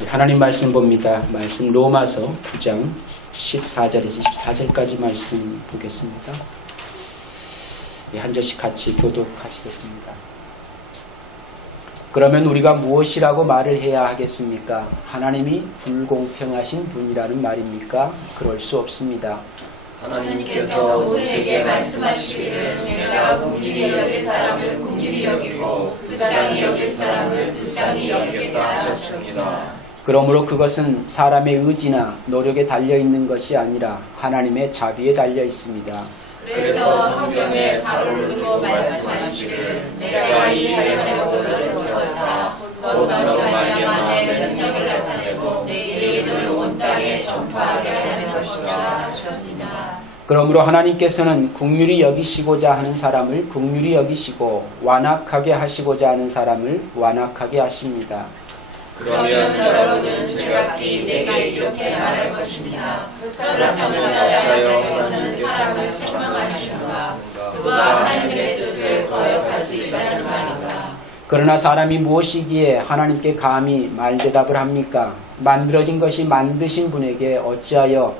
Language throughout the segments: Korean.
하나님 말씀 봅니다. 말씀 로마서 9장 14절에서 24절까지 말씀 보겠습니다. 한 절씩 같이 교독하시겠습니다. 그러면 우리가 무엇이라고 말을 해야 하겠습니까? 하나님이 불공평하신 분이라는 말입니까? 그럴 수 없습니다. 하나님께서 모세에게 말씀하시기를 내가 긍휼히 여길 사람을 긍휼히 여기고 불쌍히 여길 사람을 불쌍히 여기겠다 하셨습니다. 그러므로 그것은 사람의 의지나 노력에 달려있는 것이 아니라 하나님의 자비에 달려 있습니다. 그래서 성경에 바로를 두고 말씀하시기를 내가 이 하려고 너를 세웠다. 곧 너로 말미암아 내 능력을 나타내고 내 이름을 온 땅에 전파하게 하는 것이라 하셨습니다. 그러므로 하나님께서는 긍휼히 여기시고자 하는 사람을 긍휼히 여기시고 완악하게 하시고자 하는 사람을 완악하게 하십니다. 그러면 여러분은 제각기 내게 이렇게 말할 것입니다. 그렇다면 자여께서는 사람을 책망하시는가? 누가 하나님의 뜻을 거역할 수 있다는 말인가? 그러나 사람이 무엇이기에 하나님께 감히 말대답을 합니까? 만들어진 것이 만드신 분에게 어찌하여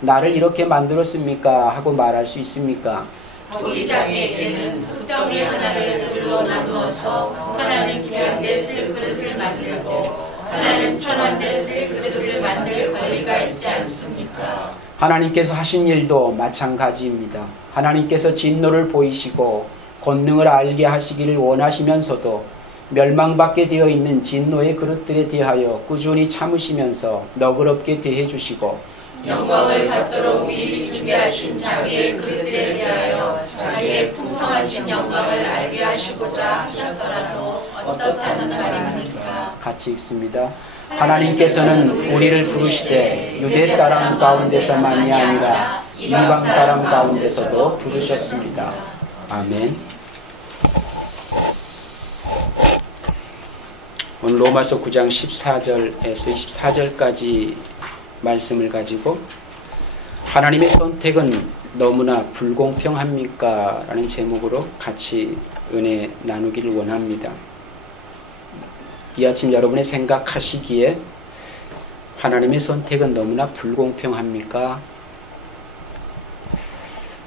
나를 이렇게 만들었습니까? 하고 말할 수 있습니까? 도기장에게는 흙덩이 하나를 둘로 나누어서 하나는 귀한데 쓸 그릇을 만들고 하나는 천한데 쓸 그릇을 만들 권리가 있지 않습니까? 하나님께서 하신 일도 마찬가지입니다. 하나님께서 진노를 보이시고 권능을 알게 하시기를 원하시면서도 멸망받게 되어 있는 진노의 그릇들에 대하여 꾸준히 참으시면서 너그럽게 대해주시고 영광을 받도록 미리 준비하신 자비의 그릇들에 대하여 자기의 풍성하신 영광을 알게 하시고자 하셨더라도 어떻다는 말입니까? 같이 읽습니다. 하나님께서는 우리를 부르시되 유대 사람 가운데서만이 아니라 이방 사람 가운데서도 부르셨습니다. 아멘. 오늘 로마서 9장 14절에서 24절까지 말씀을 가지고 하나님의 선택은 너무나 불공평합니까? 라는 제목으로 같이 은혜 나누기를 원합니다. 이 아침 여러분의 생각하시기에 하나님의 선택은 너무나 불공평합니까?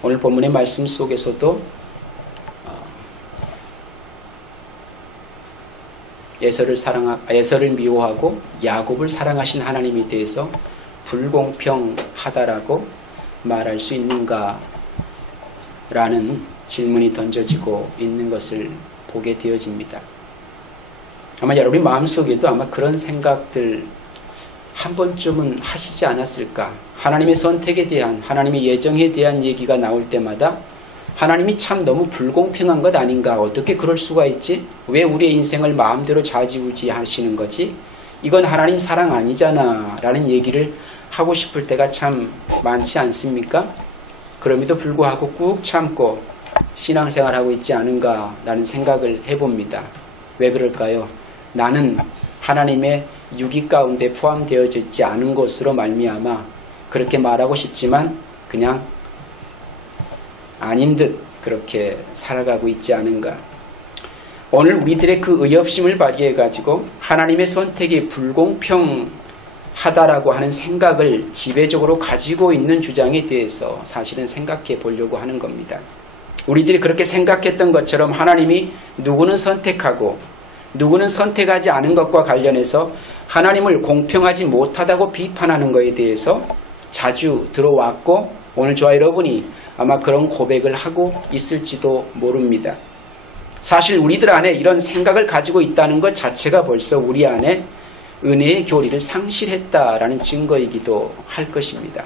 오늘 본문의 말씀 속에서도 에서를 미워하고 야곱을 사랑하신 하나님에 대해서 불공평하다라고 말할 수 있는가? 라는 질문이 던져지고 있는 것을 보게 되어집니다. 아마 여러분의 마음속에도 아마 그런 생각들 한 번쯤은 하시지 않았을까? 하나님의 선택에 대한, 하나님의 예정에 대한 얘기가 나올 때마다 하나님이 참 너무 불공평한 것 아닌가? 어떻게 그럴 수가 있지? 왜 우리의 인생을 마음대로 좌지우지 하시는 거지? 이건 하나님 사랑 아니잖아 라는 얘기를 하고 싶을 때가 참 많지 않습니까? 그럼에도 불구하고 꾹 참고 신앙생활하고 있지 않은가 라는 생각을 해봅니다. 왜 그럴까요? 나는 하나님의 유기 가운데 포함되어져 있지 않은 것으로 말미암아 그렇게 말하고 싶지만 그냥 아닌 듯 그렇게 살아가고 있지 않은가. 오늘 우리들의 그 의협심을 발휘해가지고 하나님의 선택이 불공평하다라고 하는 생각을 지배적으로 가지고 있는 주장에 대해서 사실은 생각해 보려고 하는 겁니다. 우리들이 그렇게 생각했던 것처럼 하나님이 누구는 선택하고 누구는 선택하지 않은 것과 관련해서 하나님을 공평하지 못하다고 비판하는 것에 대해서 자주 들어왔고 오늘 저와 여러분이 아마 그런 고백을 하고 있을지도 모릅니다. 사실 우리들 안에 이런 생각을 가지고 있다는 것 자체가 벌써 우리 안에 은혜의 교리를 상실했다라는 증거이기도 할 것입니다.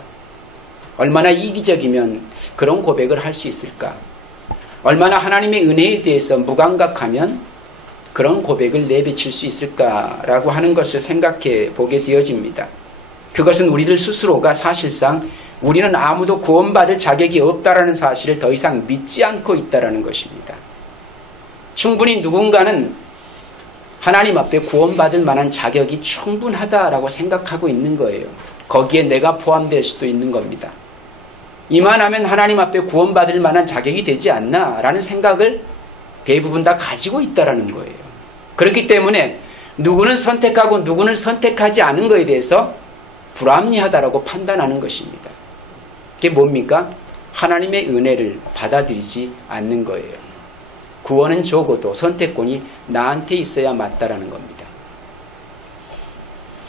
얼마나 이기적이면 그런 고백을 할 수 있을까? 얼마나 하나님의 은혜에 대해서 무감각하면 그런 고백을 내비칠 수 있을까라고 하는 것을 생각해 보게 되어집니다. 그것은 우리들 스스로가 사실상 우리는 아무도 구원받을 자격이 없다라는 사실을 더 이상 믿지 않고 있다라는 것입니다. 충분히 누군가는 하나님 앞에 구원받을 만한 자격이 충분하다라고 생각하고 있는 거예요. 거기에 내가 포함될 수도 있는 겁니다. 이만하면 하나님 앞에 구원받을 만한 자격이 되지 않나 라는 생각을 대부분 다 가지고 있다라는 거예요. 그렇기 때문에 누구는 선택하고 누구는 선택하지 않은 것에 대해서 불합리하다라고 판단하는 것입니다. 그게 뭡니까? 하나님의 은혜를 받아들이지 않는 거예요. 구원은 적어도 선택권이 나한테 있어야 맞다라는 겁니다.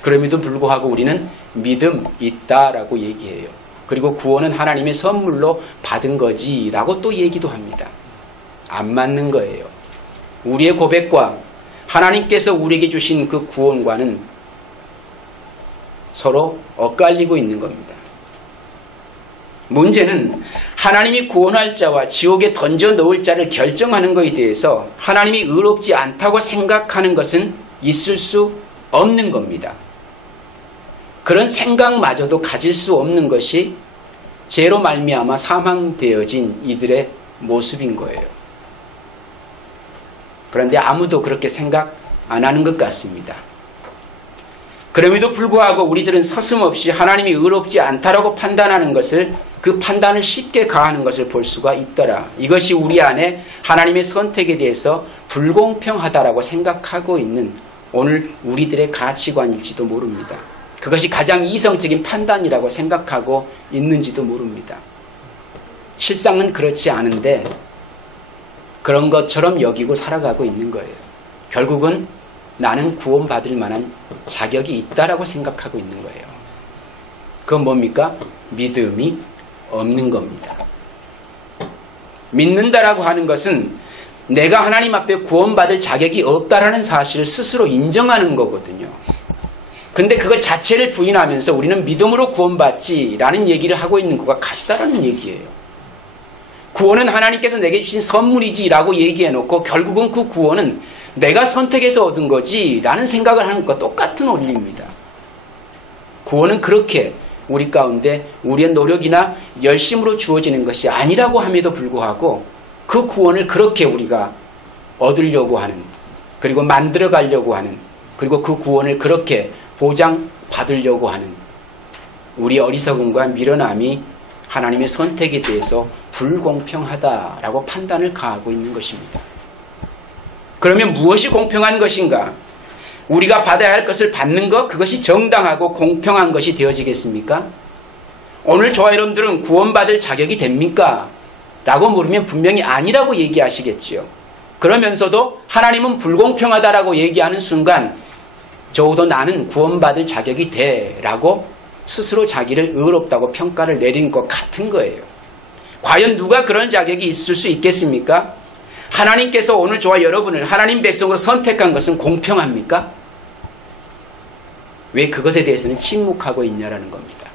그럼에도 불구하고 우리는 믿음 있다라고 얘기해요. 그리고 구원은 하나님의 선물로 받은 거지라고 또 얘기도 합니다. 안 맞는 거예요. 우리의 고백과 하나님께서 우리에게 주신 그 구원과는 서로 엇갈리고 있는 겁니다. 문제는 하나님이 구원할 자와 지옥에 던져 넣을 자를 결정하는 것에 대해서 하나님이 의롭지 않다고 생각하는 것은 있을 수 없는 겁니다. 그런 생각마저도 가질 수 없는 것이 죄로 말미암아 사망되어진 이들의 모습인 거예요. 그런데 아무도 그렇게 생각 안 하는 것 같습니다. 그럼에도 불구하고 우리들은 서슴없이 하나님이 의롭지 않다라고 판단하는 것을, 그 판단을 쉽게 가하는 것을 볼 수가 있더라. 이것이 우리 안에 하나님의 선택에 대해서 불공평하다라고 생각하고 있는 오늘 우리들의 가치관일지도 모릅니다. 그것이 가장 이성적인 판단이라고 생각하고 있는지도 모릅니다. 실상은 그렇지 않은데 그런 것처럼 여기고 살아가고 있는 거예요. 결국은 나는 구원받을 만한 자격이 있다라고 생각하고 있는 거예요. 그건 뭡니까? 믿음이 없는 겁니다. 믿는다라고 하는 것은 내가 하나님 앞에 구원받을 자격이 없다라는 사실을 스스로 인정하는 거거든요. 근데 그것 자체를 부인하면서 우리는 믿음으로 구원받지라는 얘기를 하고 있는 것과 같다라는 얘기예요. 구원은 하나님께서 내게 주신 선물이지라고 얘기해놓고 결국은 그 구원은 내가 선택해서 얻은 거지라는 생각을 하는 것과 똑같은 원리입니다. 구원은 그렇게 우리 가운데 우리의 노력이나 열심으로 주어지는 것이 아니라고 함에도 불구하고 그 구원을 그렇게 우리가 얻으려고 하는, 그리고 만들어가려고 하는, 그리고 그 구원을 그렇게 보장받으려고 하는 우리의 어리석음과 미련함이 하나님의 선택에 대해서 불공평하다라고 판단을 가하고 있는 것입니다. 그러면 무엇이 공평한 것인가? 우리가 받아야 할 것을 받는 것, 그것이 정당하고 공평한 것이 되어지겠습니까? 오늘 저와 여러분들은 구원받을 자격이 됩니까? 라고 물으면 분명히 아니라고 얘기하시겠지요. 그러면서도 하나님은 불공평하다라고 얘기하는 순간 적어도 나는 구원받을 자격이 돼 라고 스스로 자기를 의롭다고 평가를 내린 것 같은 거예요. 과연 누가 그런 자격이 있을 수 있겠습니까? 하나님께서 오늘 저와 여러분을 하나님 백성으로 선택한 것은 공평합니까? 왜 그것에 대해서는 침묵하고 있냐라는 겁니다.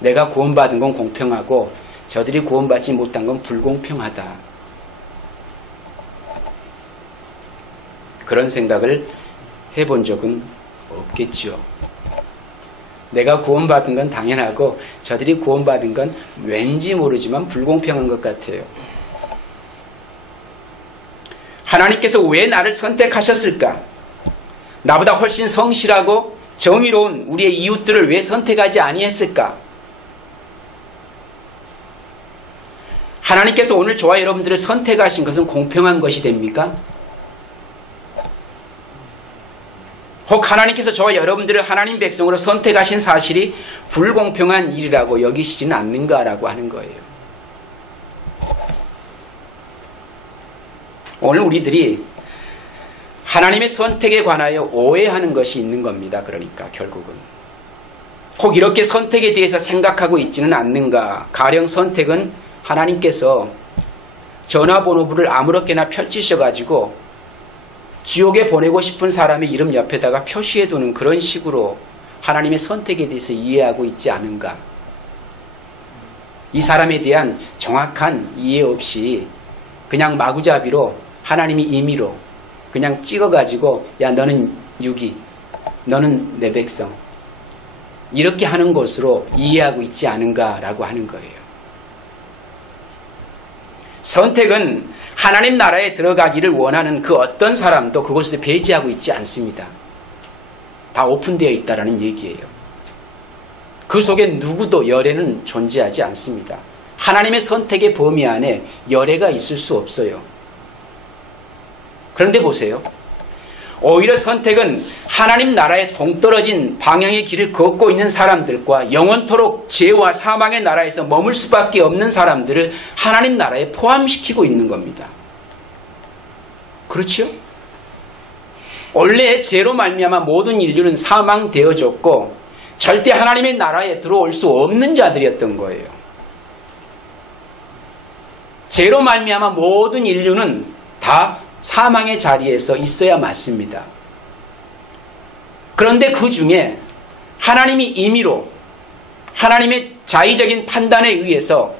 내가 구원받은 건 공평하고 저들이 구원받지 못한 건 불공평하다. 그런 생각을 해본 적은 없겠죠. 내가 구원받은 건 당연하고 저들이 구원받은 건 왠지 모르지만 불공평한 것 같아요. 하나님께서 왜 나를 선택하셨을까? 나보다 훨씬 성실하고 정의로운 우리의 이웃들을 왜 선택하지 아니했을까? 하나님께서 오늘 저와 여러분들을 선택하신 것은 공평한 것이 됩니까? 혹 하나님께서 저와 여러분들을 하나님 백성으로 선택하신 사실이 불공평한 일이라고 여기시지는 않는가라고 하는 거예요. 오늘 우리들이 하나님의 선택에 관하여 오해하는 것이 있는 겁니다. 그러니까 결국은 혹 이렇게 선택에 대해서 생각하고 있지는 않는가. 가령 선택은 하나님께서 전화번호부를 아무렇게나 펼치셔가지고 지옥에 보내고 싶은 사람의 이름 옆에다가 표시해두는 그런 식으로 하나님의 선택에 대해서 이해하고 있지 않은가. 이 사람에 대한 정확한 이해 없이 그냥 마구잡이로 하나님이 임의로 그냥 찍어가지고 야 너는 유기, 너는 내 백성, 이렇게 하는 것으로 이해하고 있지 않은가라고 하는 거예요. 선택은 하나님 나라에 들어가기를 원하는 그 어떤 사람도 그곳에서 배제하고 있지 않습니다. 다 오픈되어 있다는 얘기예요. 그 속에 누구도 열애는 존재하지 않습니다. 하나님의 선택의 범위 안에 열애가 있을 수 없어요. 그런데 보세요. 오히려 선택은 하나님 나라에 동떨어진 방향의 길을 걷고 있는 사람들과 영원토록 죄와 사망의 나라에서 머물 수밖에 없는 사람들을 하나님 나라에 포함시키고 있는 겁니다. 그렇죠? 원래 죄로 말미암아 모든 인류는 사망되어졌고 절대 하나님의 나라에 들어올 수 없는 자들이었던 거예요. 죄로 말미암아 모든 인류는 다 사망의 자리에서 있어야 맞습니다. 그런데 그 중에 하나님이 임의로 하나님의 자의적인 판단에 의해서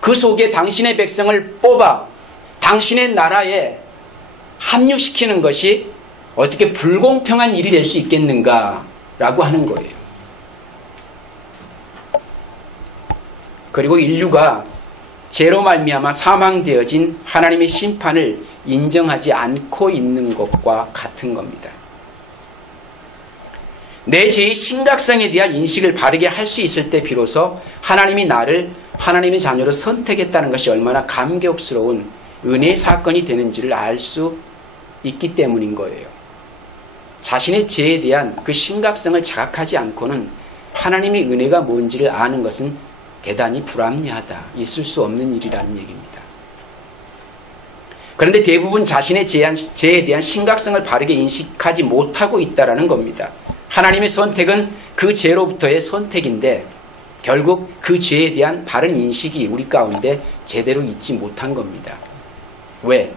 그 속에 당신의 백성을 뽑아 당신의 나라에 합류시키는 것이 어떻게 불공평한 일이 될 수 있겠는가라고 하는 거예요. 그리고 인류가 죄로 말미암아 사망되어진 하나님의 심판을 인정하지 않고 있는 것과 같은 겁니다. 내 죄의 심각성에 대한 인식을 바르게 할 수 있을 때 비로소 하나님이 나를 하나님의 자녀로 선택했다는 것이 얼마나 감격스러운 은혜의 사건이 되는지를 알 수 있기 때문인 거예요. 자신의 죄에 대한 그 심각성을 자각하지 않고는 하나님의 은혜가 뭔지를 아는 것은 대단히 불합리하다. 있을 수 없는 일이라는 얘기입니다. 그런데 대부분 자신의 죄에 대한 심각성을 바르게 인식하지 못하고 있다는 겁니다. 하나님의 선택은 그 죄로부터의 선택인데 결국 그 죄에 대한 바른 인식이 우리 가운데 제대로 있지 못한 겁니다. 왜?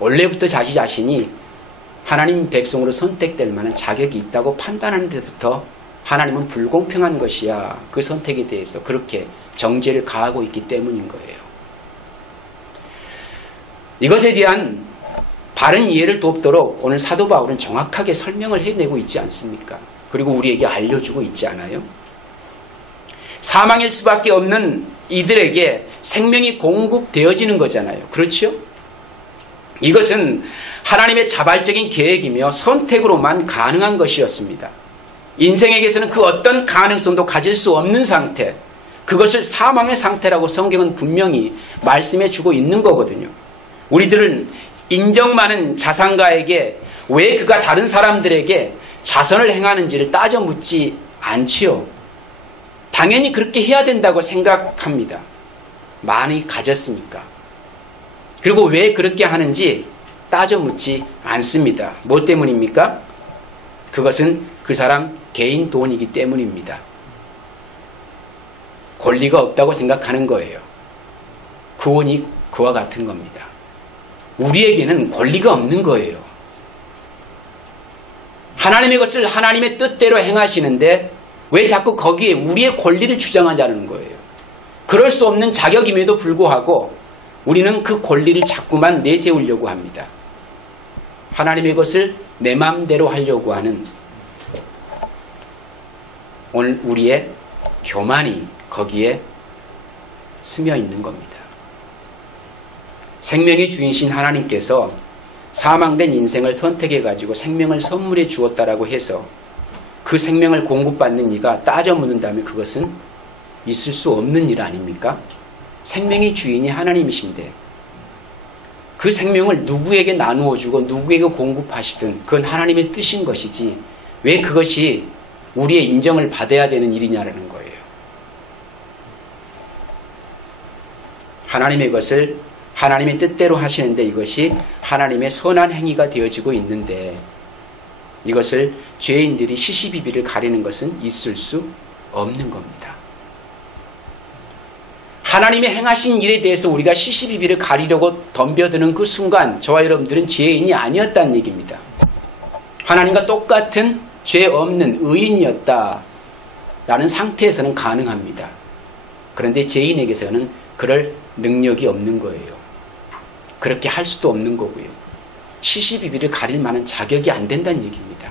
원래부터 자신이 하나님 백성으로 선택될 만한 자격이 있다고 판단하는 데부터 하나님은 불공평한 것이야. 그 선택에 대해서 그렇게 정죄를 가하고 있기 때문인 거예요. 이것에 대한 바른 이해를 돕도록 오늘 사도 바울은 정확하게 설명을 해내고 있지 않습니까? 그리고 우리에게 알려주고 있지 않아요? 사망일 수밖에 없는 이들에게 생명이 공급되어지는 거잖아요. 그렇죠? 이것은 하나님의 자발적인 계획이며 선택으로만 가능한 것이었습니다. 인생에게서는 그 어떤 가능성도 가질 수 없는 상태, 그것을 사망의 상태라고 성경은 분명히 말씀해 주고 있는 거거든요. 우리들은 인정 많은 자산가에게 왜 그가 다른 사람들에게 자선을 행하는지를 따져 묻지 않지요. 당연히 그렇게 해야 된다고 생각합니다. 많이 가졌으니까. 그리고 왜 그렇게 하는지 따져 묻지 않습니다. 뭐 때문입니까? 그것은 그 사람 개인 돈이기 때문입니다. 권리가 없다고 생각하는 거예요. 구원이 그와 같은 겁니다. 우리에게는 권리가 없는 거예요. 하나님의 것을 하나님의 뜻대로 행하시는데 왜 자꾸 거기에 우리의 권리를 주장하자는 거예요. 그럴 수 없는 자격임에도 불구하고 우리는 그 권리를 자꾸만 내세우려고 합니다. 하나님의 것을 내 마음대로 하려고 하는 오늘 우리의 교만이 거기에 스며 있는 겁니다. 생명의 주인신 하나님께서 사망된 인생을 선택해가지고 생명을 선물해 주었다라고 해서 그 생명을 공급받는 이가 따져 묻는다면 그것은 있을 수 없는 일 아닙니까? 생명의 주인이 하나님이신데 그 생명을 누구에게 나누어 주고 누구에게 공급하시든 그건 하나님의 뜻인 것이지 왜 그것이 우리의 인정을 받아야 되는 일이냐라는 거예요. 하나님의 것을 하나님의 뜻대로 하시는데 이것이 하나님의 선한 행위가 되어지고 있는데 이것을 죄인들이 시시비비를 가리는 것은 있을 수 없는 겁니다. 하나님의 행하신 일에 대해서 우리가 시시비비를 가리려고 덤벼드는 그 순간 저와 여러분들은 죄인이 아니었다는 얘기입니다. 하나님과 똑같은 죄 없는 의인이었다라는 상태에서는 가능합니다. 그런데 죄인에게서는 그럴 능력이 없는 거예요. 그렇게 할 수도 없는 거고요. 시시비비를 가릴 만한 자격이 안 된다는 얘기입니다.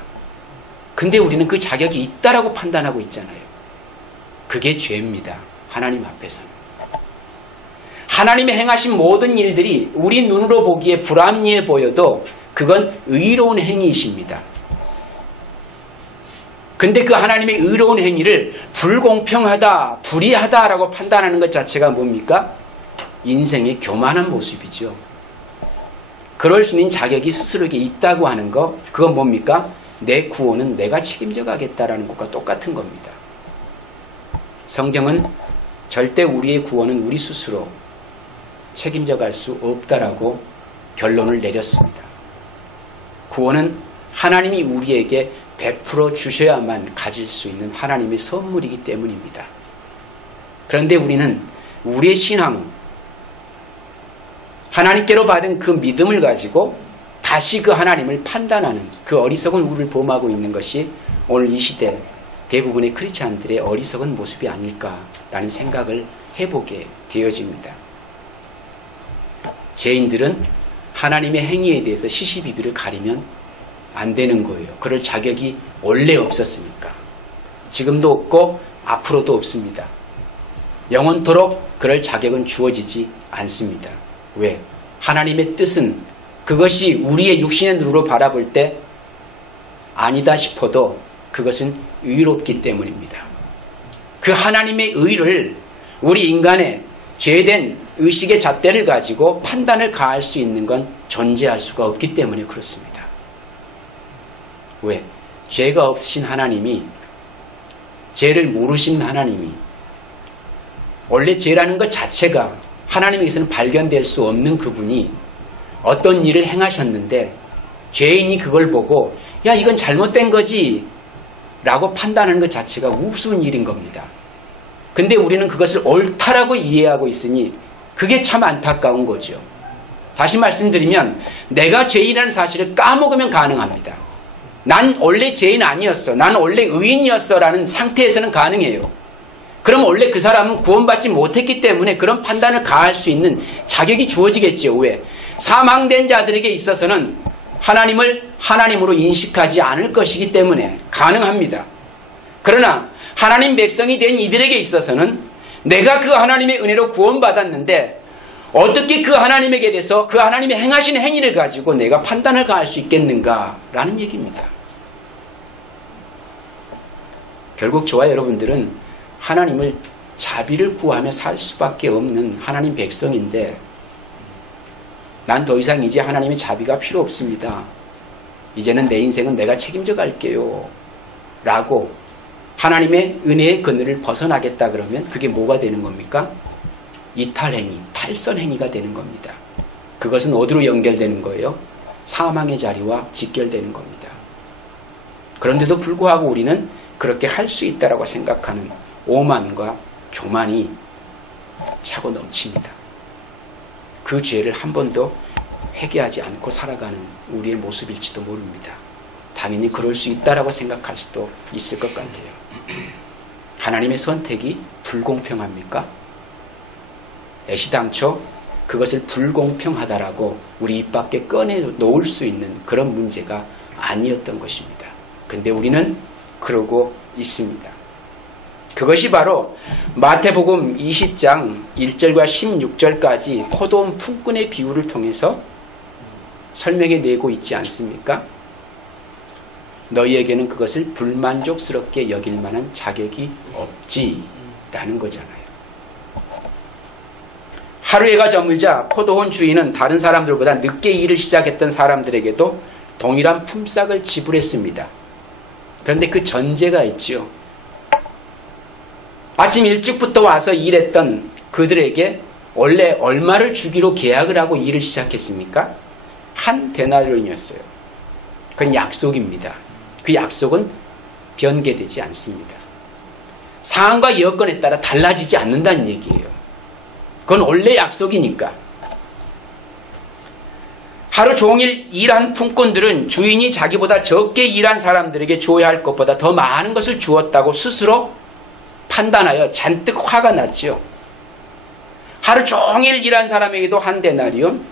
근데 우리는 그 자격이 있다라고 판단하고 있잖아요. 그게 죄입니다. 하나님 앞에서는. 하나님이 행하신 모든 일들이 우리 눈으로 보기에 불합리해 보여도 그건 의로운 행위이십니다. 근데 그 하나님의 의로운 행위를 불공평하다, 불의하다라고 판단하는 것 자체가 뭡니까? 인생의 교만한 모습이죠. 그럴 수 있는 자격이 스스로에게 있다고 하는 거, 그건 뭡니까? 내 구원은 내가 책임져 가겠다라는 것과 똑같은 겁니다. 성경은 절대 우리의 구원은 우리 스스로 책임져 갈 수 없다라고 결론을 내렸습니다. 구원은 하나님이 우리에게 베풀어 주셔야만 가질 수 있는 하나님의 선물이기 때문입니다. 그런데 우리는 우리의 신앙, 하나님께로 받은 그 믿음을 가지고 다시 그 하나님을 판단하는 그 어리석은 우리를 범하고 있는 것이 오늘 이 시대 대부분의 크리스찬들의 어리석은 모습이 아닐까라는 생각을 해보게 되어집니다. 죄인들은 하나님의 행위에 대해서 시시비비를 가리면 안 되는 거예요. 그럴 자격이 원래 없었으니까. 지금도 없고 앞으로도 없습니다. 영원토록 그럴 자격은 주어지지 않습니다. 왜? 하나님의 뜻은 그것이 우리의 육신의 눈으로 바라볼 때 아니다 싶어도 그것은 의롭기 때문입니다. 그 하나님의 의를 우리 인간의 죄된 의식의 잣대를 가지고 판단을 가할 수 있는 건 존재할 수가 없기 때문에 그렇습니다. 왜? 죄가 없으신 하나님이, 죄를 모르신 하나님이, 원래 죄라는 것 자체가 하나님에게서는 발견될 수 없는 그분이 어떤 일을 행하셨는데 죄인이 그걸 보고 야 이건 잘못된 거지 라고 판단하는 것 자체가 우스운 일인 겁니다. 근데 우리는 그것을 옳다라고 이해하고 있으니 그게 참 안타까운 거죠. 다시 말씀드리면 내가 죄인이라는 사실을 까먹으면 가능합니다. 난 원래 죄인 아니었어, 난 원래 의인이었어 라는 상태에서는 가능해요. 그럼 원래 그 사람은 구원받지 못했기 때문에 그런 판단을 가할 수 있는 자격이 주어지겠죠. 왜? 사망된 자들에게 있어서는 하나님을 하나님으로 인식하지 않을 것이기 때문에 가능합니다. 그러나 하나님 백성이 된 이들에게 있어서는 내가 그 하나님의 은혜로 구원받았는데 어떻게 그 하나님에게 대해서 그 하나님이 행하신 행위를 가지고 내가 판단을 가할 수 있겠는가라는 얘기입니다. 결국 저와 여러분들은 하나님을 자비를 구하며 살 수밖에 없는 하나님 백성인데 난 더 이상 이제 하나님의 자비가 필요 없습니다. 이제는 내 인생은 내가 책임져 갈게요 라고 하나님의 은혜의 그늘을 벗어나겠다 그러면 그게 뭐가 되는 겁니까? 이탈행위, 탈선행위가 되는 겁니다. 그것은 어디로 연결되는 거예요? 사망의 자리와 직결되는 겁니다. 그런데도 불구하고 우리는 그렇게 할 수 있다라고 생각하는 오만과 교만이 차고 넘칩니다. 그 죄를 한 번도 회개하지 않고 살아가는 우리의 모습일지도 모릅니다. 당연히 그럴 수 있다라고 생각할 수도 있을 것 같아요. 하나님의 선택이 불공평합니까? 애시당초 그것을 불공평하다라고 우리 입 밖에 꺼내 놓을 수 있는 그런 문제가 아니었던 것입니다. 근데 우리는 그러고 있습니다. 그것이 바로 마태복음 20장 1절과 16절까지 포도원 품꾼의 비유를 통해서 설명해 내고 있지 않습니까? 너희에게는 그것을 불만족스럽게 여길 만한 자격이 없지라는 거잖아요. 하루해가 저물자 포도원 주인은 다른 사람들보다 늦게 일을 시작했던 사람들에게도 동일한 품삯을 지불했습니다. 그런데 그 전제가 있죠. 아침 일찍부터 와서 일했던 그들에게 원래 얼마를 주기로 계약을 하고 일을 시작했습니까? 한 데나리온이었어요. 그건 약속입니다. 그 약속은 변개되지 않습니다. 상황과 여건에 따라 달라지지 않는다는 얘기예요. 그건 원래 약속이니까. 하루 종일 일한 품꾼들은 주인이 자기보다 적게 일한 사람들에게 줘야 할 것보다 더 많은 것을 주었다고 스스로 판단하여 잔뜩 화가 났지요. 하루 종일 일한 사람에게도 한 데나리온,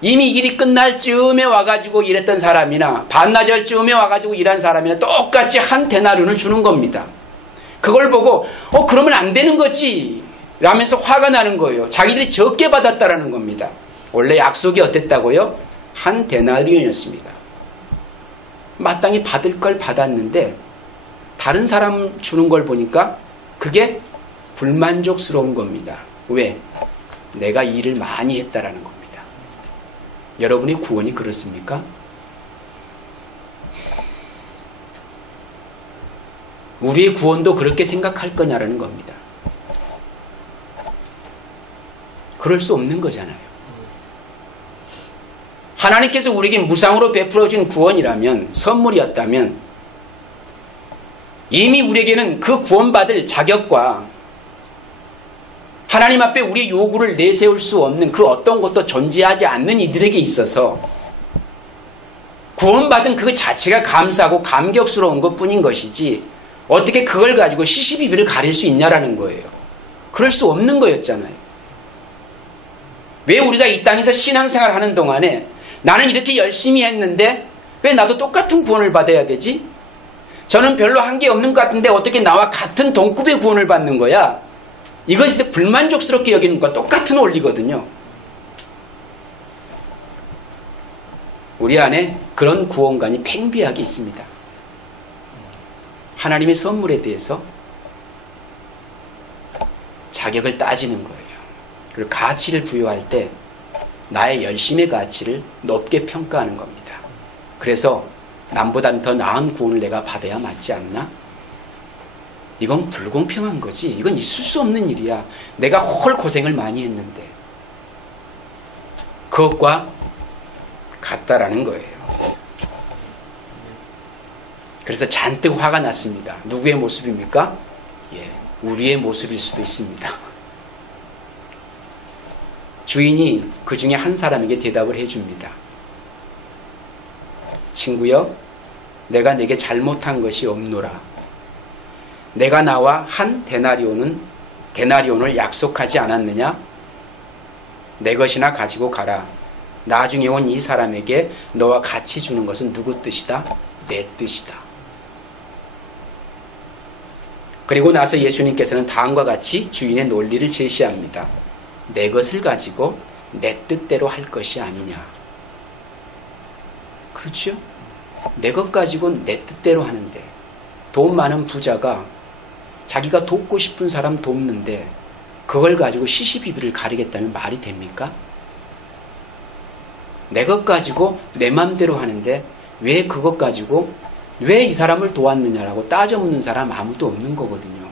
이미 일이 끝날 즈음에 와가지고 일했던 사람이나 반나절 즈음에 와가지고 일한 사람이나 똑같이 한 데나리온을 주는 겁니다. 그걸 보고 그러면 안 되는 거지 라면서 화가 나는 거예요. 자기들이 적게 받았다라는 겁니다. 원래 약속이 어땠다고요? 한 데나리온이었습니다. 마땅히 받을 걸 받았는데 다른 사람 주는 걸 보니까 그게 불만족스러운 겁니다. 왜? 내가 일을 많이 했다라는 겁니다. 여러분의 구원이 그렇습니까? 우리의 구원도 그렇게 생각할 거냐라는 겁니다. 그럴 수 없는 거잖아요. 하나님께서 우리에게 무상으로 베풀어준 구원이라면, 선물이었다면 이미 우리에게는 그 구원받을 자격과 하나님 앞에 우리의 요구를 내세울 수 없는 그 어떤 것도 존재하지 않는 이들에게 있어서 구원받은 그 자체가 감사하고 감격스러운 것뿐인 것이지 어떻게 그걸 가지고 시시비비를 가릴 수 있냐라는 거예요. 그럴 수 없는 거였잖아요. 왜 우리가 이 땅에서 신앙생활 하는 동안에 나는 이렇게 열심히 했는데 왜 나도 똑같은 구원을 받아야 되지? 저는 별로 한 게 없는 것 같은데 어떻게 나와 같은 동급의 구원을 받는 거야? 이것이 불만족스럽게 여기는 것과 똑같은 원리거든요. 우리 안에 그런 구원관이 팽배하게 있습니다. 하나님의 선물에 대해서 자격을 따지는 거예요. 그리고 가치를 부여할 때 나의 열심의 가치를 높게 평가하는 겁니다. 그래서 남보다는 더 나은 구원을 내가 받아야 맞지 않나? 이건 불공평한 거지. 이건 있을 수 없는 일이야. 내가 홀 고생을 많이 했는데. 그것과 같다라는 거예요. 그래서 잔뜩 화가 났습니다. 누구의 모습입니까? 우리의 모습일 수도 있습니다. 주인이 그 중에 한 사람에게 대답을 해줍니다. 친구여, 내가 네게 잘못한 것이 없노라. 내가 나와 한 데나리온을 약속하지 않았느냐? 내 것이나 가지고 가라. 나중에 온 이 사람에게 너와 같이 주는 것은 누구 뜻이다? 내 뜻이다. 그리고 나서 예수님께서는 다음과 같이 주인의 논리를 제시합니다. 내 것을 가지고 내 뜻대로 할 것이 아니냐. 그렇죠? 내 것 가지고 내 뜻대로 하는데 돈 많은 부자가 자기가 돕고 싶은 사람 돕는데 그걸 가지고 시시비비를 가리겠다는 말이 됩니까? 내 것 가지고 내 맘대로 하는데 왜 그것 가지고 왜 이 사람을 도왔느냐라고 따져 묻는 사람 아무도 없는 거거든요.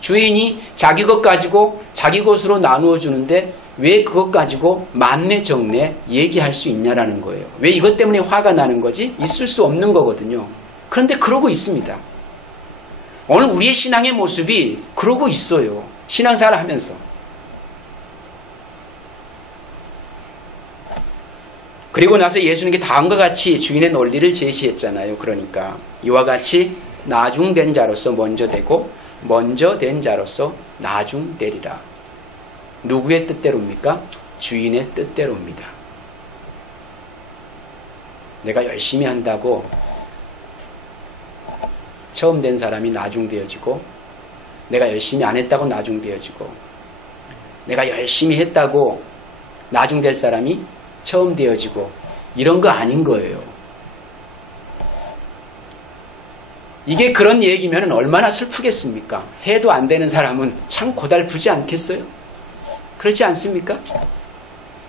주인이 자기 것 가지고 자기 것으로 나누어 주는데 왜 그것 가지고 만내 정내 얘기할 수 있냐라는 거예요. 왜 이것 때문에 화가 나는 거지? 있을 수 없는 거거든요. 그런데 그러고 있습니다. 오늘 우리의 신앙의 모습이 그러고 있어요. 신앙생활을 하면서. 그리고 나서 예수님께 다음과 같이 주인의 논리를 제시했잖아요. 그러니까 이와 같이 나중된 자로서 먼저 되고 먼저 된 자로서 나중되리라. 누구의 뜻대로입니까? 주인의 뜻대로입니다. 내가 열심히 한다고 처음 된 사람이 나중되어지고, 내가 열심히 안 했다고 나중되어지고, 내가 열심히 했다고 나중될 사람이 처음 되어지고, 이런 거 아닌 거예요. 이게 그런 얘기면 얼마나 슬프겠습니까? 해도 안 되는 사람은 참 고달프지 않겠어요? 그렇지 않습니까?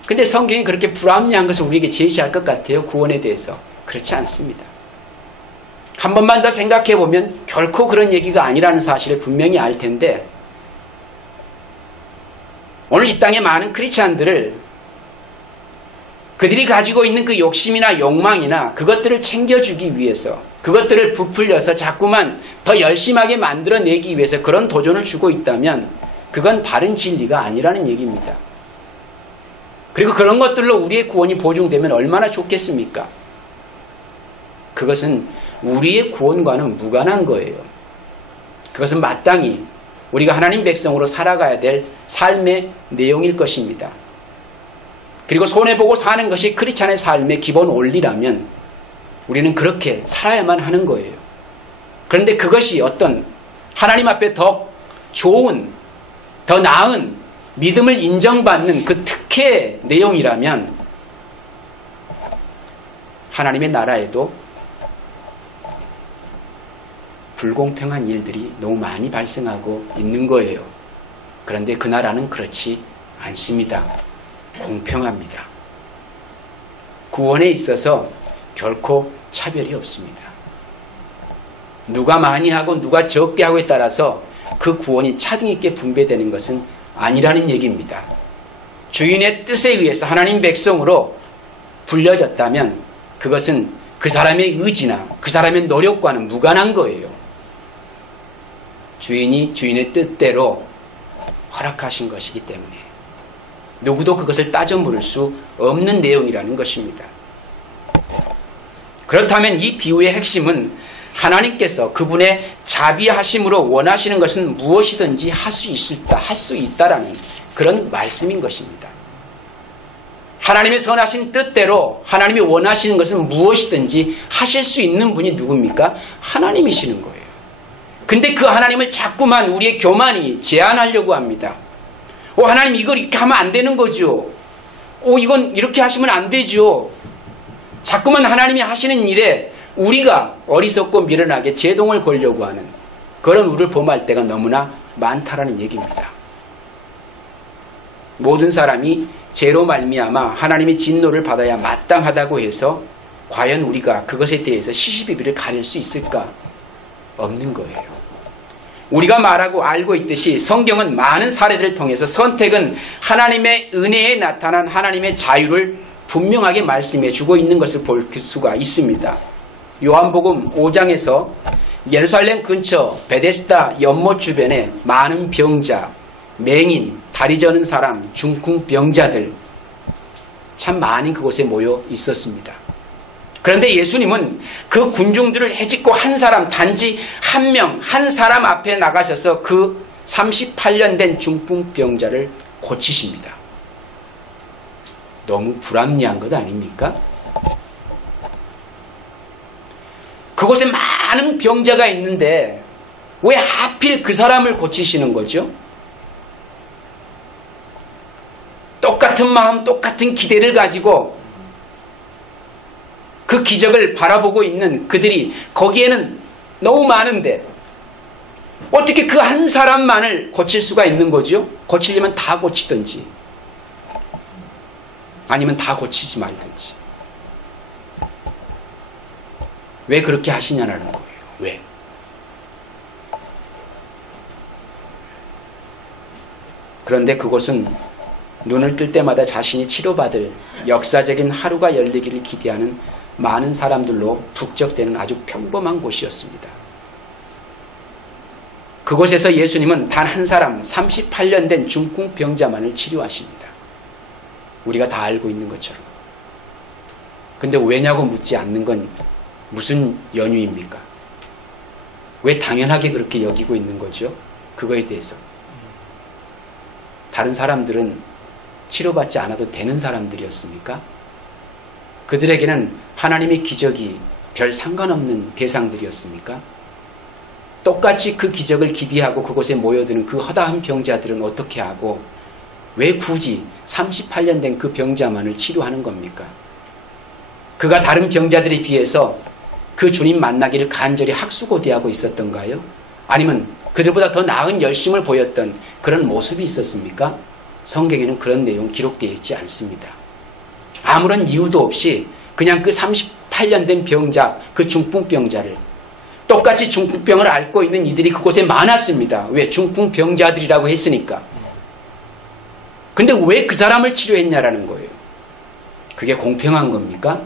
근데 성경이 그렇게 불합리한 것을 우리에게 제시할 것 같아요. 구원에 대해서. 그렇지 않습니다. 한 번만 더 생각해 보면 결코 그런 얘기가 아니라는 사실을 분명히 알 텐데, 오늘 이 땅에 많은 크리스찬들을 그들이 가지고 있는 그 욕심이나 욕망이나 그것들을 챙겨주기 위해서, 그것들을 부풀려서 자꾸만 더 열심하게 만들어내기 위해서 그런 도전을 주고 있다면 그건 바른 진리가 아니라는 얘기입니다. 그리고 그런 것들로 우리의 구원이 보증되면 얼마나 좋겠습니까? 그것은 우리의 구원과는 무관한 거예요. 그것은 마땅히 우리가 하나님 백성으로 살아가야 될 삶의 내용일 것입니다. 그리고 손해보고 사는 것이 크리스찬의 삶의 기본 원리라면 우리는 그렇게 살아야만 하는 거예요. 그런데 그것이 어떤 하나님 앞에 더 좋은, 더 나은 믿음을 인정받는 그 특혜 내용이라면 하나님의 나라에도 불공평한 일들이 너무 많이 발생하고 있는 거예요. 그런데 그 나라는 그렇지 않습니다. 공평합니다. 구원에 있어서 결코 차별이 없습니다. 누가 많이 하고 누가 적게 하고에 따라서 그 구원이 차등 있게 분배되는 것은 아니라는 얘기입니다. 주인의 뜻에 의해서 하나님 백성으로 불려졌다면 그것은 그 사람의 의지나 그 사람의 노력과는 무관한 거예요. 주인이 주인의 뜻대로 허락하신 것이기 때문에 누구도 그것을 따져 물을 수 없는 내용이라는 것입니다. 그렇다면 이 비유의 핵심은 하나님께서 그분의 자비하심으로 원하시는 것은 무엇이든지 할 수 있다라는 그런 말씀인 것입니다. 하나님의 선하신 뜻대로 하나님이 원하시는 것은 무엇이든지 하실 수 있는 분이 누굽니까? 하나님이시는 거예요. 근데 그 하나님을 자꾸만 우리의 교만이 제한하려고 합니다. 하나님 이걸 이렇게 하면 안 되는 거죠. 이건 이렇게 하시면 안 되죠. 자꾸만 하나님이 하시는 일에 우리가 어리석고 미련하게 제동을 걸려고 하는 그런 우리를 범할 때가 너무나 많다라는 얘기입니다. 모든 사람이 죄로 말미암아 하나님의 진노를 받아야 마땅하다고 해서 과연 우리가 그것에 대해서 시시비비를 가릴 수 있을까? 없는 거예요. 우리가 말하고 알고 있듯이 성경은 많은 사례들을 통해서 선택은 하나님의 은혜에 나타난 하나님의 자유를 분명하게 말씀해 주고 있는 것을 볼 수가 있습니다. 요한복음 5장에서 예루살렘 근처 베데스다 연못 주변에 많은 병자, 맹인, 다리 저는 사람, 중풍병자들 참 많이 그곳에 모여 있었습니다. 그런데 예수님은 그 군중들을 헤집고 한 사람, 단지 한 명, 한 사람 앞에 나가셔서 그 38년 된 중풍병자를 고치십니다. 너무 불합리한 것 아닙니까? 그곳에 많은 병자가 있는데 왜 하필 그 사람을 고치시는 거죠? 똑같은 마음, 똑같은 기대를 가지고 그 기적을 바라보고 있는 그들이 거기에는 너무 많은데 어떻게 그 한 사람만을 고칠 수가 있는 거죠? 고치려면 다 고치든지 아니면 다 고치지 말든지. 왜 그렇게 하시냐는 거예요. 왜? 그런데 그곳은 눈을 뜰 때마다 자신이 치료받을 역사적인 하루가 열리기를 기대하는 많은 사람들로 북적대는 아주 평범한 곳이었습니다. 그곳에서 예수님은 단 한 사람 38년 된 중풍병자만을 치료하십니다. 우리가 다 알고 있는 것처럼. 근데 왜냐고 묻지 않는 건 무슨 연유입니까? 왜 당연하게 그렇게 여기고 있는 거죠? 그거에 대해서. 다른 사람들은 치료받지 않아도 되는 사람들이었습니까? 그들에게는 하나님의 기적이 별 상관없는 대상들이었습니까? 똑같이 그 기적을 기대하고 그곳에 모여드는 그 허다한 병자들은 어떻게 하고 왜 굳이 38년 된 그 병자만을 치료하는 겁니까? 그가 다른 병자들에 비해서 그 주님 만나기를 간절히 학수고대하고 있었던가요? 아니면 그들보다 더 나은 열심을 보였던 그런 모습이 있었습니까? 성경에는 그런 내용 기록되어 있지 않습니다. 아무런 이유도 없이 그냥 그 38년 된 병자, 그 중풍병자를 똑같이 중풍병을 앓고 있는 이들이 그곳에 많았습니다. 왜? 중풍병자들이라고 했으니까. 근데 왜 그 사람을 치료했냐라는 거예요. 그게 공평한 겁니까?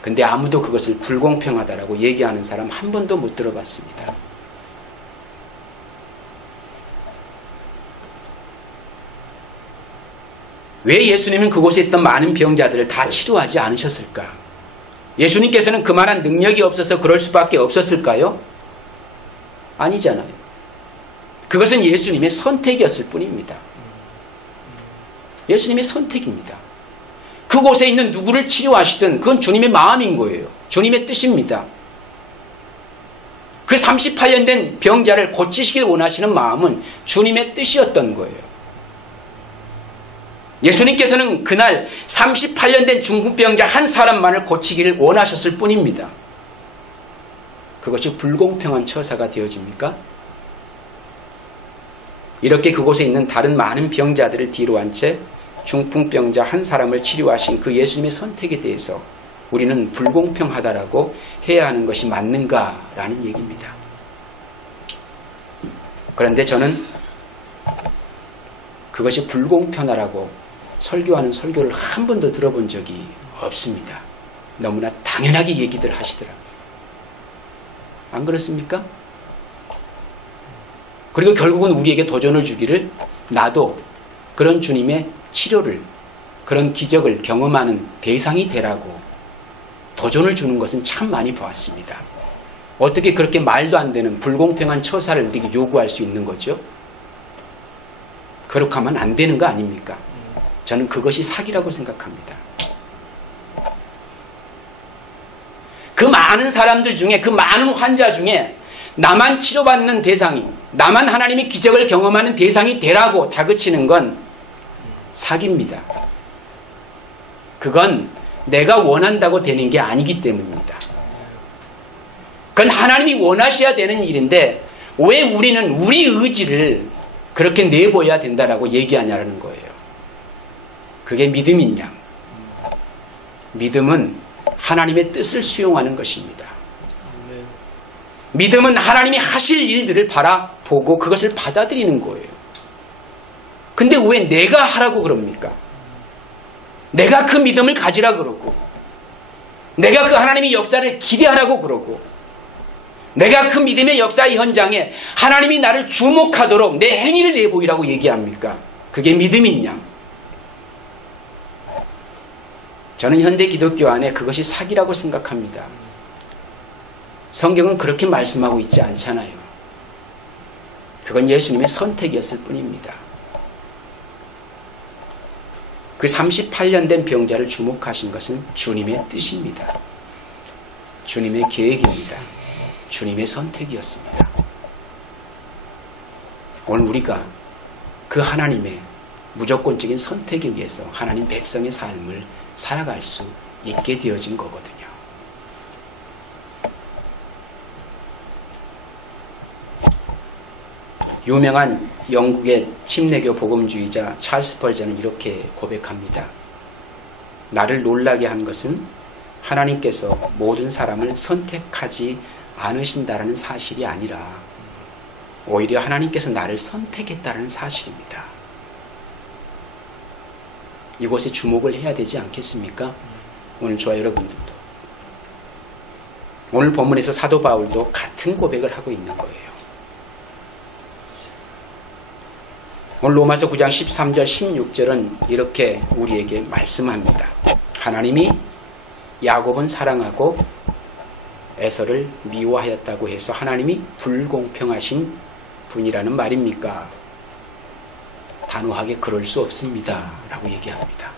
근데 아무도 그것을 불공평하다라고 얘기하는 사람 한 번도 못 들어봤습니다. 왜 예수님은 그곳에 있었던 많은 병자들을 다 치료하지 않으셨을까? 예수님께서는 그만한 능력이 없어서 그럴 수밖에 없었을까요? 아니잖아요. 그것은 예수님의 선택이었을 뿐입니다. 예수님의 선택입니다. 그곳에 있는 누구를 치료하시든 그건 주님의 마음인 거예요. 주님의 뜻입니다. 그 38년 된 병자를 고치시길 원하시는 마음은 주님의 뜻이었던 거예요. 예수님께서는 그날 38년 된 중풍병자 한 사람만을 고치기를 원하셨을 뿐입니다. 그것이 불공평한 처사가 되어집니까? 이렇게 그곳에 있는 다른 많은 병자들을 뒤로 한 채 중풍병자 한 사람을 치료하신 그 예수님의 선택에 대해서 우리는 불공평하다라고 해야 하는 것이 맞는가라는 얘기입니다. 그런데 저는 그것이 불공평하다고 설교하는 설교를 한 번도 들어본 적이 없습니다. 너무나 당연하게 얘기들 하시더라고요. 안 그렇습니까? 그리고 결국은 우리에게 도전을 주기를 나도 그런 주님의 치료를, 그런 기적을 경험하는 대상이 되라고 도전을 주는 것은 참 많이 보았습니다. 어떻게 그렇게 말도 안 되는 불공평한 처사를 우리에게 요구할 수 있는 거죠? 그렇게 하면 안 되는 거 아닙니까? 저는 그것이 사기라고 생각합니다. 그 많은 사람들 중에, 그 많은 환자 중에 나만 치료받는 대상이, 나만 하나님의 기적을 경험하는 대상이 되라고 다그치는 건 사기입니다. 그건 내가 원한다고 되는 게 아니기 때문입니다. 그건 하나님이 원하셔야 되는 일인데 왜 우리는 우리 의지를 그렇게 내보여야 된다라고 얘기하냐는 거예요. 그게 믿음이냐? 믿음은 하나님의 뜻을 수용하는 것입니다. 믿음은 하나님이 하실 일들을 바라보고 그것을 받아들이는 거예요. 근데 왜 내가 하라고 그럽니까? 내가 그 믿음을 가지라 그러고, 내가 그 하나님의 역사를 기대하라고 그러고, 내가 그 믿음의 역사의 현장에 하나님이 나를 주목하도록 내 행위를 내보이라고 얘기합니까? 그게 믿음이냐? 저는 현대 기독교 안에 그것이 사기라고 생각합니다. 성경은 그렇게 말씀하고 있지 않잖아요. 그건 예수님의 선택이었을 뿐입니다. 그 38년 된 병자를 주목하신 것은 주님의 뜻입니다. 주님의 계획입니다. 주님의 선택이었습니다. 오늘 우리가 그 하나님의 무조건적인 선택에 의해서 하나님 백성의 삶을 살아갈 수 있게 되어진 거거든요. 유명한 영국의 침례교 복음주의자 찰스 펄전은 이렇게 고백합니다. 나를 놀라게 한 것은 하나님께서 모든 사람을 선택하지 않으신다라는 사실이 아니라 오히려 하나님께서 나를 선택했다는 사실입니다. 이곳에 주목을 해야 되지 않겠습니까? 오늘 저와 여러분들도. 오늘 본문에서 사도 바울도 같은 고백을 하고 있는 거예요. 오늘 로마서 9장 13절 16절은 이렇게 우리에게 말씀합니다. 하나님이 야곱은 사랑하고 에서를 미워하였다고 해서 하나님이 불공평하신 분이라는 말입니까? 단호하게 그럴 수 없습니다. 라고 얘기합니다.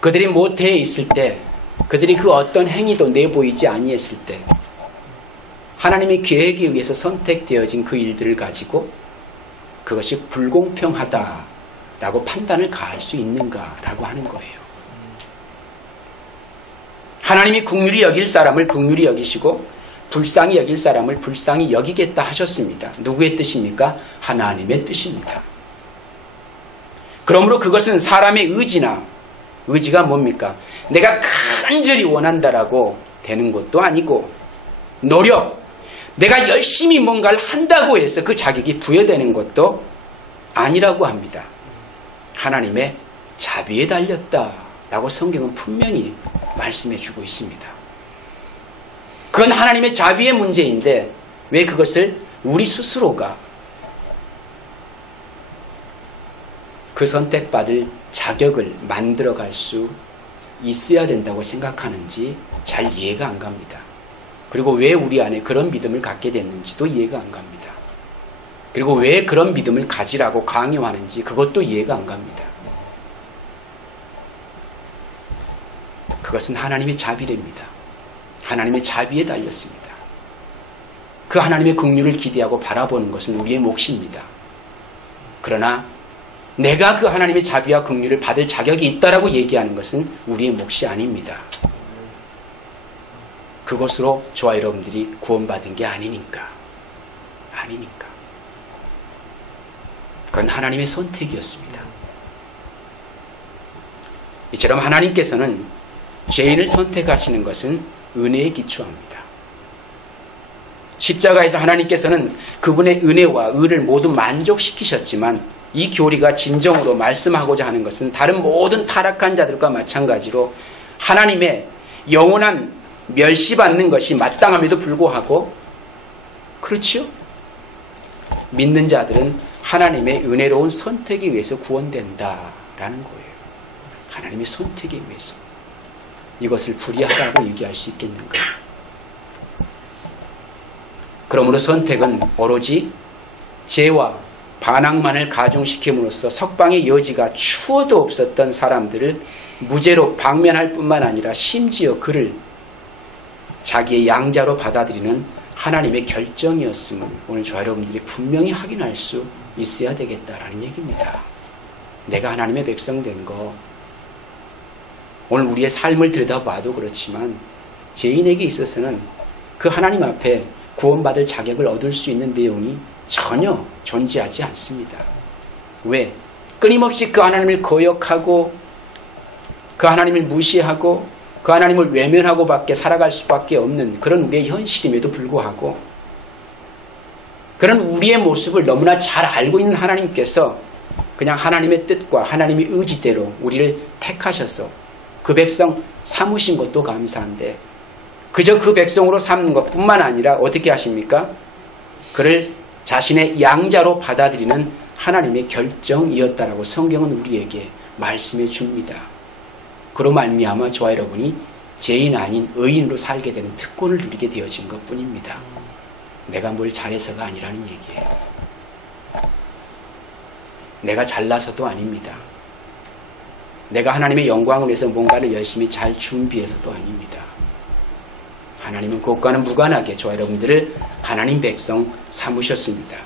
그들이 모태에 있을 때, 그들이 그 어떤 행위도 내보이지 아니했을 때 하나님의 계획에 의해서 선택되어진 그 일들을 가지고 그것이 불공평하다라고 판단을 가할 수 있는가라고 하는 거예요. 하나님이 긍휼히 여길 사람을 긍휼히 여기시고 불쌍히 여길 사람을 불쌍히 여기겠다 하셨습니다. 누구의 뜻입니까? 하나님의 뜻입니다. 그러므로 그것은 사람의 의지가 뭡니까? 내가 간절히 원한다라고 되는 것도 아니고 노력, 내가 열심히 뭔가를 한다고 해서 그 자격이 부여되는 것도 아니라고 합니다. 하나님의 자비에 달렸다라고 성경은 분명히 말씀해주고 있습니다. 그건 하나님의 자비의 문제인데 왜 그것을 우리 스스로가 그 선택받을 자격을 만들어갈 수 있어야 된다고 생각하는지 잘 이해가 안 갑니다. 그리고 왜 우리 안에 그런 믿음을 갖게 됐는지도 이해가 안 갑니다. 그리고 왜 그런 믿음을 가지라고 강요하는지 그것도 이해가 안 갑니다. 그것은 하나님의 자비랍니다. 하나님의 자비에 달렸습니다. 그 하나님의 긍휼을 기대하고 바라보는 것은 우리의 몫입니다. 그러나 내가 그 하나님의 자비와 긍휼을 받을 자격이 있다라고 얘기하는 것은 우리의 몫이 아닙니다. 그것으로 저와 여러분들이 구원받은 게 아니니까. 그건 하나님의 선택이었습니다. 이처럼 하나님께서는 죄인을 선택하시는 것은 은혜에 기초합니다. 십자가에서 하나님께서는 그분의 은혜와 의를 모두 만족시키셨지만 이 교리가 진정으로 말씀하고자 하는 것은 다른 모든 타락한 자들과 마찬가지로 하나님의 영원한 멸시받는 것이 마땅함에도 불구하고 그렇죠? 믿는 자들은 하나님의 은혜로운 선택에 의해서 구원된다라는 거예요. 하나님의 선택에 의해서. 이것을 불의하다고 얘기할 수 있겠는가? 그러므로 선택은 오로지 죄와 반항만을 가중시킴으로써 석방의 여지가 추워도 없었던 사람들을 무죄로 방면할 뿐만 아니라 심지어 그를 자기의 양자로 받아들이는 하나님의 결정이었음을 오늘 저와 여러분들이 분명히 확인할 수 있어야 되겠다라는 얘기입니다. 내가 하나님의 백성 된 거 오늘 우리의 삶을 들여다봐도 그렇지만 죄인에게 있어서는 그 하나님 앞에 구원받을 자격을 얻을 수 있는 내용이 전혀 존재하지 않습니다. 왜? 끊임없이 그 하나님을 거역하고 그 하나님을 무시하고 그 하나님을 외면하고 밖에 살아갈 수밖에 없는 그런 우리의 현실임에도 불구하고 그런 우리의 모습을 너무나 잘 알고 있는 하나님께서 그냥 하나님의 뜻과 하나님의 의지대로 우리를 택하셔서 그 백성 삼으신 것도 감사한데 그저 그 백성으로 삼는 것뿐만 아니라 어떻게 하십니까? 그를 자신의 양자로 받아들이는 하나님의 결정이었다라고 성경은 우리에게 말씀해 줍니다. 그로 말미암아 저와 여러분이 죄인 아닌 의인으로 살게 되는 특권을 누리게 되어진 것뿐입니다. 내가 뭘 잘해서가 아니라는 얘기예요. 내가 잘나서도 아닙니다. 내가 하나님의 영광을 위해서 뭔가를 열심히 잘 준비해서도 아닙니다. 하나님은 그것과는 무관하게 저와 여러분들을 하나님 백성 삼으셨습니다.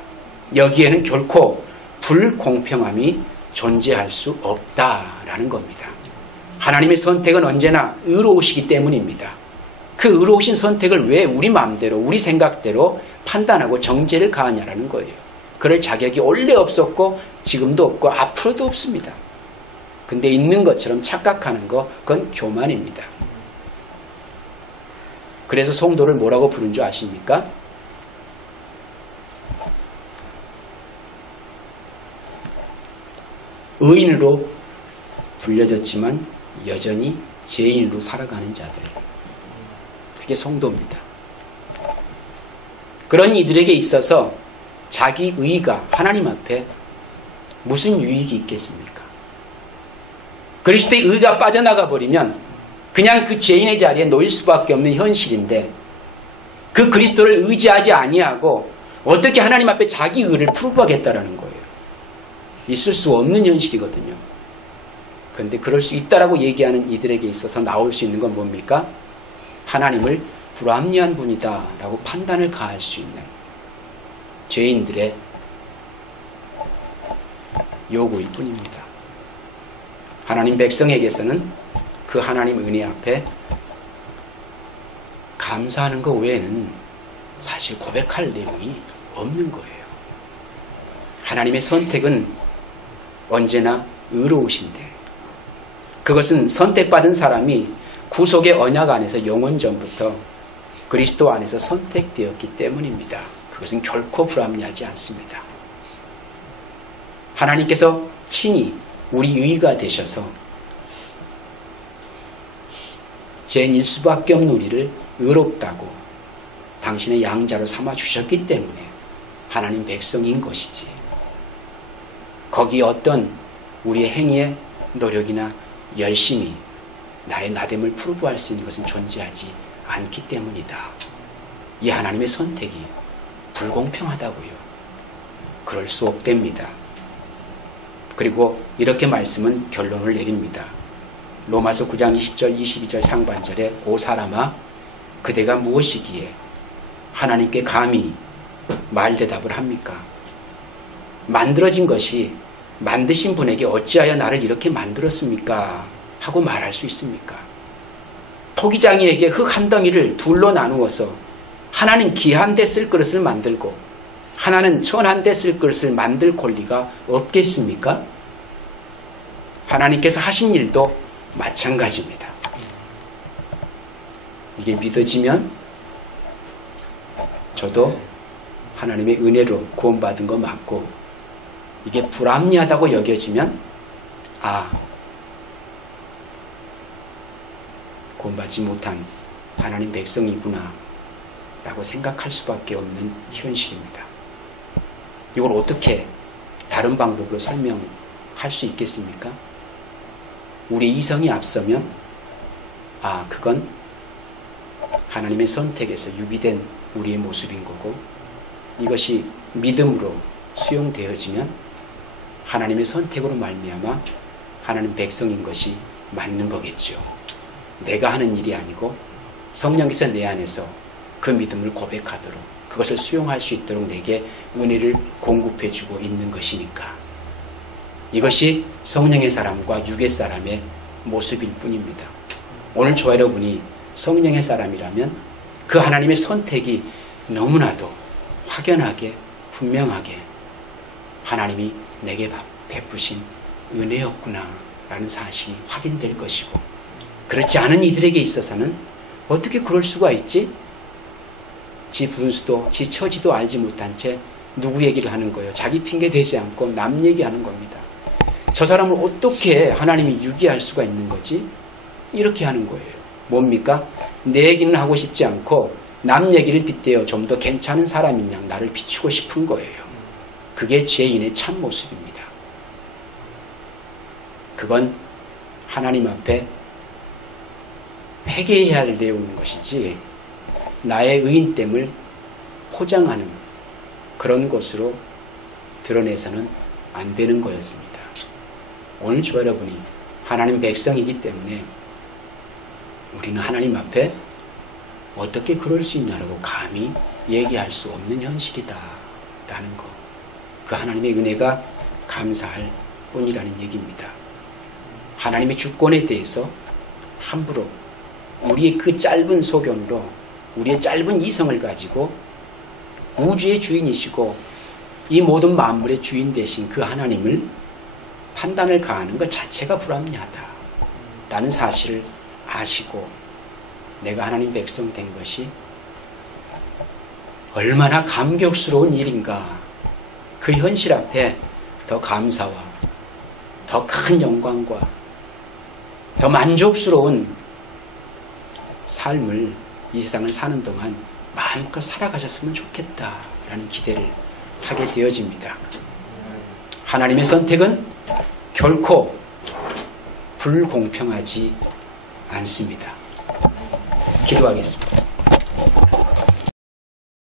여기에는 결코 불공평함이 존재할 수 없다라는 겁니다. 하나님의 선택은 언제나 의로우시기 때문입니다. 그 의로우신 선택을 왜 우리 마음대로 우리 생각대로 판단하고 정죄를 가하냐라는 거예요. 그럴 자격이 원래 없었고 지금도 없고 앞으로도 없습니다. 근데 있는 것처럼 착각하는 거 그건 교만입니다. 그래서 성도를 뭐라고 부른 줄 아십니까? 의인으로 불려졌지만 여전히 죄인으로 살아가는 자들. 그게 성도입니다. 그런 이들에게 있어서 자기 의의가 하나님 앞에 무슨 유익이 있겠습니까? 그리스도의 의가 빠져나가 버리면 그냥 그 죄인의 자리에 놓일 수밖에 없는 현실인데 그 그리스도를 의지하지 아니하고 어떻게 하나님 앞에 자기 의를 프루브하겠다라는 거예요. 있을 수 없는 현실이거든요. 그런데 그럴 수 있다라고 얘기하는 이들에게 있어서 나올 수 있는 건 뭡니까? 하나님을 불합리한 분이다 라고 판단을 가할 수 있는 죄인들의 요구일 뿐입니다. 하나님 백성에게서는 그 하나님 은혜 앞에 감사하는 것 외에는 사실 고백할 내용이 없는 거예요. 하나님의 선택은 언제나 의로우신데 그것은 선택받은 사람이 구속의 언약 안에서 영원 전부터 그리스도 안에서 선택되었기 때문입니다. 그것은 결코 불합리하지 않습니다. 하나님께서 친히 우리 의가 되셔서 죄인일 수밖에 없는 우리를 의롭다고 당신의 양자로 삼아 주셨기 때문에 하나님 백성인 것이지 거기에 어떤 우리의 행위의 노력이나 열심히 나의 나됨을 프루브할 수 있는 것은 존재하지 않기 때문이다. 이 하나님의 선택이 불공평하다고요. 그럴 수 없답니다. 그리고 이렇게 말씀은 결론을 내립니다. 로마서 9장 20절 22절 상반절에 오 사람아 그대가 무엇이기에 하나님께 감히 말대답을 합니까? 만들어진 것이 만드신 분에게 어찌하여 나를 이렇게 만들었습니까? 하고 말할 수 있습니까? 토기장이에게 흙 한 덩이를 둘로 나누어서 하나님 기한 데 쓸 그릇을 만들고 하나는 천한데 쓸 것을 만들 권리가 없겠습니까? 하나님께서 하신 일도 마찬가지입니다. 이게 믿어지면 저도 하나님의 은혜로 구원받은 거 맞고, 이게 불합리하다고 여겨지면 구원받지 못한 하나님 백성이구나 라고 생각할 수밖에 없는 현실입니다. 이걸 어떻게 다른 방법으로 설명할 수 있겠습니까? 우리 이성이 앞서면 그건 하나님의 선택에서 유기된 우리의 모습인 거고, 이것이 믿음으로 수용되어지면 하나님의 선택으로 말미암아 하나님 백성인 것이 맞는 거겠죠. 내가 하는 일이 아니고 성령께서 내 안에서 그 믿음을 고백하도록, 그것을 수용할 수 있도록 내게 은혜를 공급해 주고 있는 것이니까. 이것이 성령의 사람과 육의 사람의 모습일 뿐입니다. 오늘 저와 여러분이 성령의 사람이라면 그 하나님의 선택이 너무나도 확연하게 분명하게 하나님이 내게 베푸신 은혜였구나 라는 사실이 확인될 것이고, 그렇지 않은 이들에게 있어서는 어떻게 그럴 수가 있지? 지 분수도 지 처지도 알지 못한 채 누구 얘기를 하는 거예요? 자기 핑계 대지 않고 남 얘기하는 겁니다. 저 사람을 어떻게 하나님이 유기할 수가 있는 거지? 이렇게 하는 거예요. 뭡니까? 내 얘기는 하고 싶지 않고 남 얘기를 빗대어 좀 더 괜찮은 사람인 양 나를 비추고 싶은 거예요. 그게 죄인의 참 모습입니다. 그건 하나님 앞에 회개해야 할 내용인 것이지, 나의 의인됨을 포장하는 그런 것으로 드러내서는 안 되는 거였습니다. 오늘 저와 여러분이 하나님 백성이기 때문에 우리는 하나님 앞에 어떻게 그럴 수 있냐라고 감히 얘기할 수 없는 현실이다 라는 거, 그 하나님의 은혜가 감사할 뿐이라는 얘기입니다. 하나님의 주권에 대해서 함부로 우리의 그 짧은 소견으로, 우리의 짧은 이성을 가지고 우주의 주인이시고 이 모든 만물의 주인 되신 그 하나님을 판단을 가하는 것 자체가 불합리하다라는 사실을 아시고 내가 하나님 백성 된 것이 얼마나 감격스러운 일인가, 그 현실 앞에 더 감사와 더 큰 영광과 더 만족스러운 삶을 이 세상을 사는 동안 마음껏 살아가셨으면 좋겠다라는 기대를 하게 되어집니다. 하나님의 선택은 결코 불공평하지 않습니다. 기도하겠습니다.